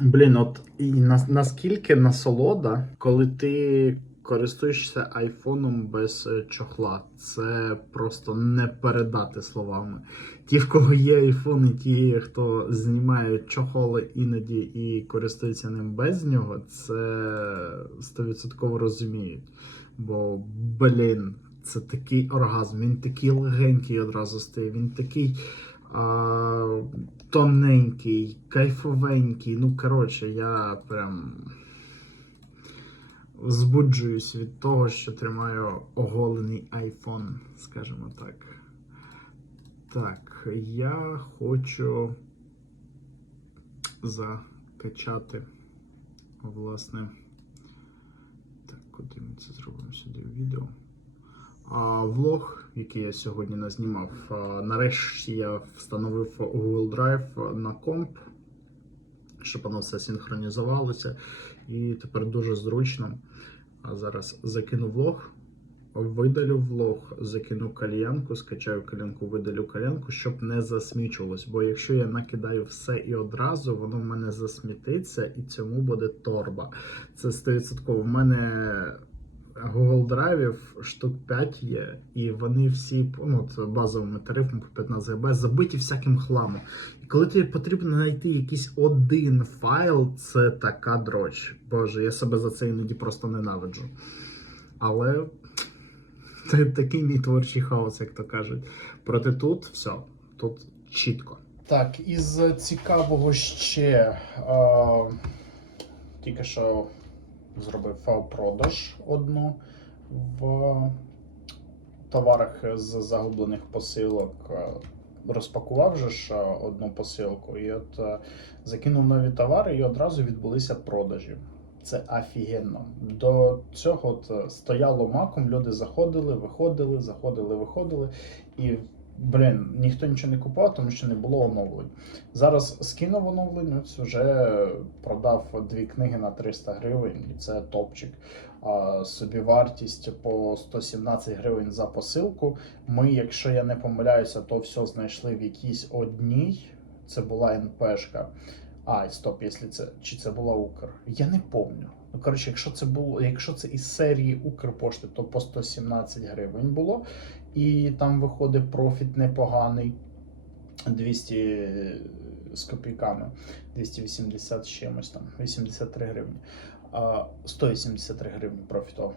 Блін, от і на, наскільки насолода, коли ти користуєшся айфоном без е, чохла, це просто не передати словами. Ті, в кого є айфон, і ті, хто знімає чохоли іноді і користується ним без нього, це 100% розуміють. Бо, блін, це такий оргазм, він такий легенький одразу стає, він такий а, тоненький, кайфовенький. Ну, коротше, я прям збуджуюсь від того, що тримаю оголений iPhone, скажімо так. Так, я хочу закачати, власне. Так, куди ми це зробимо сюди в відео? А, влог, який я сьогодні назнімав. Нарешті я встановив Google Drive на комп, щоб воно все синхронізувалося. І тепер дуже зручно. А зараз закину влог, видалю влог, закину кальянку, скачаю кальянку, видалю кальянку, щоб не засмічувалось. Бо якщо я накидаю все і одразу, воно в мене засмітиться і цьому буде торба. Це 100%. В мене Google драйвів штук 5 є, і вони всі ну, базовими тарифами по 15 ГБ забиті всяким хламом. І коли тобі потрібно знайти якийсь один файл, це така дроч. Боже, я себе за це іноді просто ненавиджу. Але це такий мій творчий хаос, як то кажуть. Проте тут все, тут чітко. Так, із цікавого ще е, тільки що зробив продаж одну в товарах з загублених посилок. Е, Розпакував же ж е, одну посилку і от е, закинув нові товари, і одразу відбулися продажі. Це офігенно. До цього от стояло маком, люди заходили, виходили, заходили, виходили. І, блін, ніхто нічого не купував, тому що не було оновлень. Зараз скинув оновлення, ось вже продав дві книги на 300 гривень, і це топчик. А собівартість по 117 гривень за посилку. Ми, якщо я не помиляюся, то все знайшли в якійсь одній. Це була НПшка. А, стоп, якщо це чи це була Укр. Я не помню. Ну, коротше, якщо це було, якщо це із серії Укрпошти, то по 117 гривень було. І там виходить профіт непоганий. 200 з копійками, 280 з чимось там, 83 гривні. 183 гривні профіту.